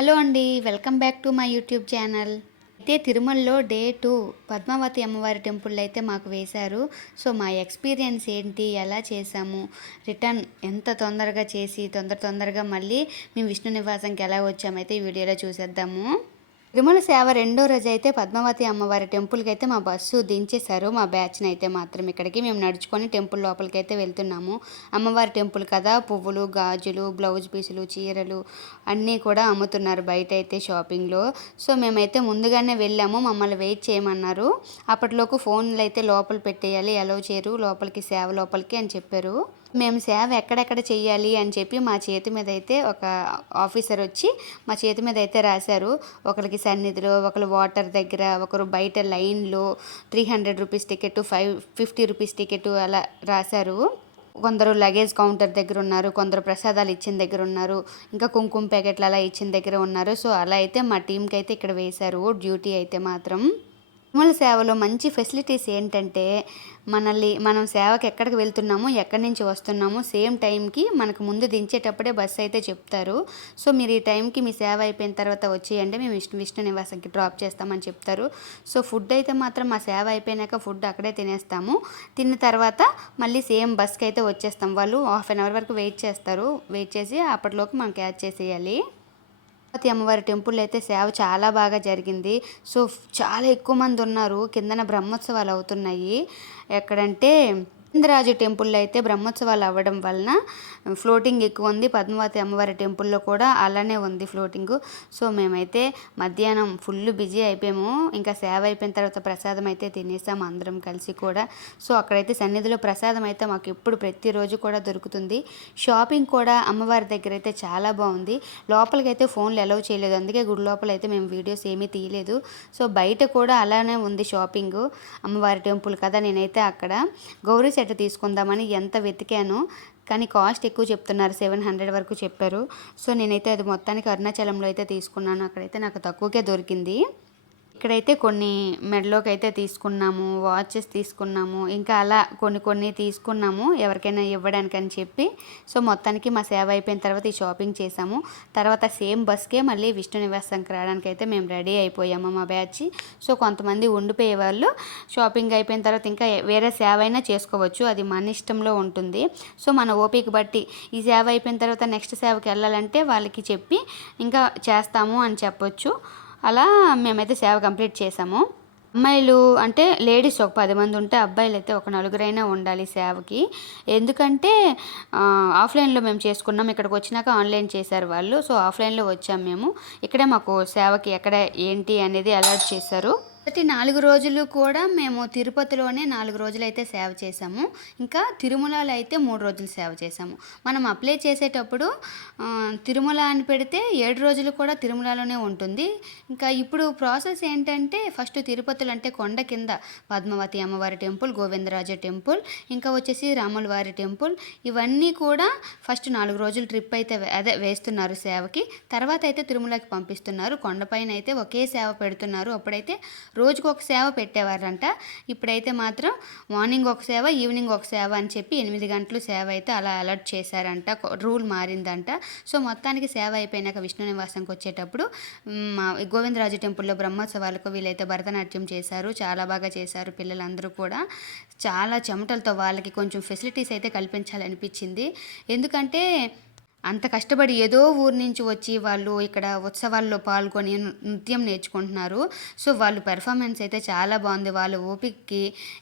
Hello అండి. Welcome back to my YouTube channel. అయితే తిరుమలలో డే 2 పద్మావతి అమ్మవారి టెంపుల్ అయితే మాకు వేశారు. సో మా ఎక్స్పీరియన్స్ ఏంటి, ఎలా చేసాము, రిటర్న్ ఎంత తొందరగా చేసి తొందరగా మళ్ళీ మేము విష్ణు నివాసంకి ఎలా వచ్చామైతే ఈ వీడియోలో చూసేద్దాము. తిరుమల సేవ రెండో రోజు అయితే పద్మావతి అమ్మవారి టెంపుల్కి అయితే మా బస్సు దించేశారు. మా బ్యాచ్ని అయితే మాత్రం ఇక్కడికి మేము నడుచుకొని టెంపుల్ లోపలికి అయితే వెళ్తున్నాము. అమ్మవారి టెంపుల్ కదా, పువ్వులు, గాజులు, బ్లౌజ్ పీసులు, చీరలు అన్నీ కూడా అమ్ముతున్నారు బయట అయితే షాపింగ్లో. సో మేమైతే ముందుగానే వెళ్ళాము, మమ్మల్ని వెయిట్ చేయమన్నారు. అప్పటిలోపు ఫోన్లు అయితే లోపల పెట్టేయాలి, అలౌ చేయరు లోపలికి, సేవ లోపలికి అని చెప్పారు. మేము సేవ ఎక్కడెక్కడ చెయ్యాలి అని చెప్పి మా చేతి మీద అయితే ఒక ఆఫీసర్ వచ్చి మా చేతి మీద అయితే రాశారు. ఒకరికి సన్నిధిలో, ఒకరు వాటర్ దగ్గర, ఒకరు బయట లైన్లో 300 రూపీస్ టికెట్, 50 రూపీస్ టికెట్ అలా రాశారు. కొందరు లగేజ్ కౌంటర్ దగ్గర ఉన్నారు, కొందరు ప్రసాదాలు ఇచ్చిన దగ్గర ఉన్నారు, ఇంకా కుంకుమ ప్యాకెట్లు అలా ఇచ్చిన దగ్గర ఉన్నారు. సో అలా అయితే మా టీంకి అయితే ఇక్కడ వేశారు డ్యూటీ అయితే మాత్రం. తిరుమల సేవలో మంచి ఫెసిలిటీస్ ఏంటంటే మనం సేవకి ఎక్కడికి వెళ్తున్నామో, ఎక్కడి నుంచి వస్తున్నామో సేమ్ టైంకి మనకు ముందు దించేటప్పుడే బస్సు అయితే చెప్తారు. సో మీరు ఈ టైంకి మీ సేవ అయిపోయిన తర్వాత వచ్చేయండి, మేము విష్ణు నివాసంకి డ్రాప్ చేస్తామని చెప్తారు. సో ఫుడ్ అయితే మాత్రం మా సేవ అయిపోయినాక ఫుడ్ అక్కడే తినేస్తాము. తిన్న తర్వాత మళ్ళీ సేమ్ బస్కి అయితే వచ్చేస్తాం. వాళ్ళు హాఫ్ అన్ అవర్ వరకు వెయిట్ చేస్తారు. వెయిట్ చేసి అప్పటిలోపు మనం క్యాచ్ చేసేయాలి. పద్మావతి అమ్మవారి టెంపుల్ అయితే సేవ చాలా బాగా జరిగింది. సో చాలా ఎక్కువ మంది ఉన్నారు. కిందన బ్రహ్మోత్సవాలు అవుతున్నాయి. ఎక్కడంటే గోవిందరాజు టెంపుల్లో అయితే బ్రహ్మోత్సవాలు అవ్వడం వలన ఫ్లోటింగ్ ఎక్కువ ఉంది. పద్మావతి అమ్మవారి టెంపుల్లో కూడా అలానే ఉంది ఫ్లోటింగు. సో మేమైతే మధ్యాహ్నం ఫుల్ బిజీ అయిపోయాము. ఇంకా సేవ అయిపోయిన తర్వాత ప్రసాదం అయితే తినేసాము అందరం కలిసి కూడా. సో అక్కడైతే సన్నిధిలో ప్రసాదం అయితే మాకు ఎప్పుడు ప్రతిరోజు కూడా దొరుకుతుంది. షాపింగ్ కూడా అమ్మవారి దగ్గర అయితే చాలా బాగుంది. లోపలికి అయితే ఫోన్లు అలౌ చేయలేదు, అందుకే గుడి లోపల అయితే మేము వీడియోస్ ఏమీ తీయలేదు. సో బయట కూడా అలానే ఉంది షాపింగ్. అమ్మవారి టెంపుల్ కదా, నేనైతే అక్కడ గౌరీ సెట్ తీసుకుందామని ఎంత వెతికాను, కానీ కాస్ట్ ఎక్కువ చెప్తున్నారు, 700 వరకు చెప్పారు. సో నేనైతే అది మొత్తానికి అరుణాచలంలో అయితే తీసుకున్నాను. అక్కడైతే నాకు తక్కువకే దొరికింది. ఇక్కడైతే కొన్ని మెడలోకి అయితే తీసుకున్నాము, వాచెస్ తీసుకున్నాము, ఇంకా అలా కొన్ని తీసుకున్నాము ఎవరికైనా ఇవ్వడానికి అని చెప్పి. సో మొత్తానికి మా సేవ అయిపోయిన తర్వాత ఈ షాపింగ్ చేసాము. తర్వాత సేమ్ బస్కే మళ్ళీ విష్ణు నివాసంకి రావడానికి అయితే మేము రెడీ అయిపోయాము మా బ్యాచ్. సో కొంతమంది ఉండిపోయే వాళ్ళు షాపింగ్ అయిపోయిన తర్వాత ఇంకా వేరే సేవ అయినా చేసుకోవచ్చు, అది మన ఇష్టంలో ఉంటుంది. సో మన ఓపిక బట్టి ఈ సేవ అయిపోయిన తర్వాత నెక్స్ట్ సేవకి వెళ్ళాలంటే వాళ్ళకి చెప్పి ఇంకా చేస్తాము అని చెప్పొచ్చు. అలా మేమైతే సేవ కంప్లీట్ చేసాము. అమ్మాయిలు అంటే లేడీస్ ఒక 10 మంది ఉంటే, అబ్బాయిలు అయితే ఒక 4 ఉండాలి సేవకి. ఎందుకంటే ఆఫ్లైన్లో మేము చేసుకున్నాం, ఇక్కడికి వచ్చినాక ఆన్లైన్ చేశారు వాళ్ళు. సో ఆఫ్లైన్లో వచ్చాము మేము. ఇక్కడే మాకు సేవకి ఎక్కడ ఏంటి అనేది అలర్ట్ చేశారు. మొదటి 4 రోజులు కూడా మేము తిరుపతిలోనే 4 రోజులు అయితే సేవ చేసాము. ఇంకా తిరుమలలో అయితే 3 రోజులు సేవ చేసాము. మనం అప్లై చేసేటప్పుడు తిరుమల అని పెడితే 7 రోజులు కూడా తిరుమలలోనే ఉంటుంది. ఇంకా ఇప్పుడు ప్రాసెస్ ఏంటంటే ఫస్ట్ తిరుపతిలో అంటే కొండ కింద పద్మావతి అమ్మవారి టెంపుల్, గోవిందరాజ టెంపుల్, ఇంకా వచ్చేసి రాముల వారి టెంపుల్, ఇవన్నీ కూడా ఫస్ట్ 4 రోజులు ట్రిప్ అయితే వేస్తున్నారు సేవకి. తర్వాత అయితే తిరుమలకి పంపిస్తున్నారు. కొండపైన అయితే ఒకే సేవ పెడుతున్నారు. అప్పుడైతే రోజుకు ఒక సేవ పెట్టేవారంట. ఇప్పుడైతే మాత్రం మార్నింగ్ ఒక సేవ, ఈవినింగ్ ఒక సేవ అని చెప్పి 8 గంటలు సేవ అయితే అలా అలర్ట్ చేశారంట. రూల్ మారిందంట. సో మొత్తానికి సేవ అయిపోయినాక విష్ణు నివాసంకి వచ్చేటప్పుడు మా గోవిందరాజు టెంపుల్లో బ్రహ్మోత్సవాలకు వీళ్ళైతే భరతనాట్యం చేశారు. చాలా బాగా చేశారు పిల్లలందరూ కూడా. చాలా చెమటలతో వాళ్ళకి కొంచెం ఫెసిలిటీస్ అయితే కల్పించాలనిపించింది. ఎందుకంటే అంత కష్టపడి ఏదో ఊరు నుంచి వచ్చి వాళ్ళు ఇక్కడ ఉత్సవాల్లో పాల్గొని నృత్యం నేర్చుకుంటున్నారు. సో వాళ్ళు పెర్ఫార్మెన్స్ అయితే చాలా బాగుంది వాళ్ళ ఓపికకి.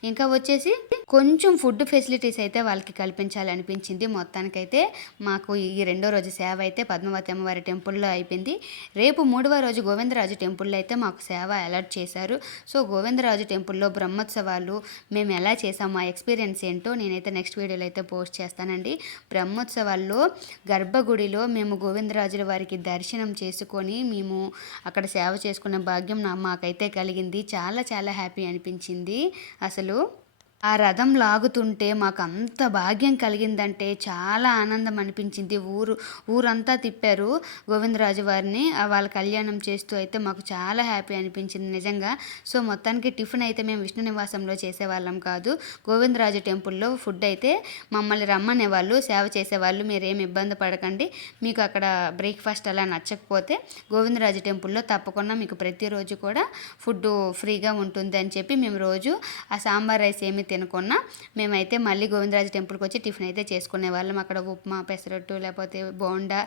ఇంకా వచ్చేసి కొంచెం ఫుడ్ ఫెసిలిటీస్ అయితే వాళ్ళకి కల్పించాలనిపించింది. మొత్తానికైతే మాకు ఈ రెండో రోజు సేవ అయితే పద్మావతి అమ్మవారి టెంపుల్లో అయిపోయింది. రేపు 3వ రోజు గోవిందరాజు టెంపుల్లో అయితే మాకు సేవ అలర్ట్ చేశారు. సో గోవిందరాజు టెంపుల్లో బ్రహ్మోత్సవాలు మేము ఎలా చేసాము, మా ఎక్స్పీరియన్స్ ఏంటో నేనైతే నెక్స్ట్ వీడియోలో అయితే పోస్ట్ చేస్తానండి. బ్రహ్మోత్సవాల్లో గర్భగుడిలో మేము గోవిందరాజుల వారికి దర్శనం చేసుకొని మేము అక్కడ సేవ చేసుకున్న భాగ్యం మాకైతే కలిగింది. చాలా చాలా హ్యాపీ అనిపించింది అసలు. ఆ రథం లాగుతుంటే మాకంత భాగ్యం కలిగిందంటే చాలా ఆనందం అనిపించింది. ఊరంతా తిప్పారు గోవిందరాజు వారిని. వాళ్ళ కళ్యాణం చేస్తూ అయితే మాకు చాలా హ్యాపీ అనిపించింది నిజంగా. సో, మొత్తానికి టిఫిన్ అయితే మేము విష్ణు నివాసంలో చేసేవాళ్ళం కాదు. గోవిందరాజు టెంపుల్‌లో ఫుడ్ అయితే మమ్మల్ని రమ్మనేవాళ్ళు, సేవ చేసేవాళ్ళు. మీరేమి ఇబ్బంది పడకండి. మీకు అక్కడ బ్రేక్‌ఫాస్ట్ అలా నచ్చకపోతే గోవిందరాజు టెంపుల్‌లో తప్పకుండా మీకు ప్రతిరోజు కూడా ఫుడ్డు ఫ్రీగా ఉంటుంది అని చెప్పి మేము రోజు ఆ సాంబార్ రైస్ ఏమి తినకున్నా మేమైతే మళ్ళీ గోవిందరాజు టెంపుల్కి వచ్చి టిఫిన్ అయితే చేసుకునే వాళ్ళం. అక్కడ ఉప్మా, పెసరట్టు, లేకపోతే బోండా,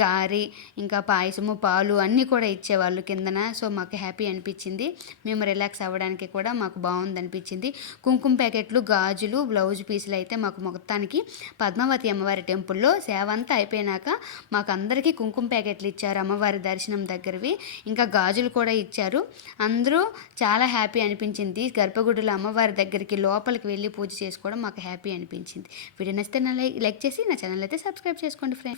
గారి, ఇంకా పాయసము, పాలు అన్నీ కూడా ఇచ్చేవాళ్ళు కిందన. సో, మాకు హ్యాపీ అనిపించింది. మేము రిలాక్స్ అవ్వడానికి కూడా మాకు బాగుంది అనిపించింది. కుంకుమ ప్యాకెట్లు, గాజులు, బ్లౌజ్ పీసులు అయితే మాకు మొత్తానికి పద్మావతి అమ్మవారి టెంపుల్లో సేవ అంతా అయిపోయినాక మాకు అందరికీ కుంకుమ ప్యాకెట్లు ఇచ్చారు అమ్మవారి దర్శనం దగ్గరవి. ఇంకా గాజులు కూడా ఇచ్చారు. అందరూ చాలా హ్యాపీ అనిపించింది. గర్భగుడిలో అమ్మవారి దగ్గరికి లోపలికి వెళ్ళి పూజ చేసుకోవడం మాకు హ్యాపీ అనిపించింది. వీడియో నచ్చితే లైక్ చేసి నా ఛానల్ అయితే సబ్స్క్రైబ్ చేసుకోండి ఫ్రెండ్స్.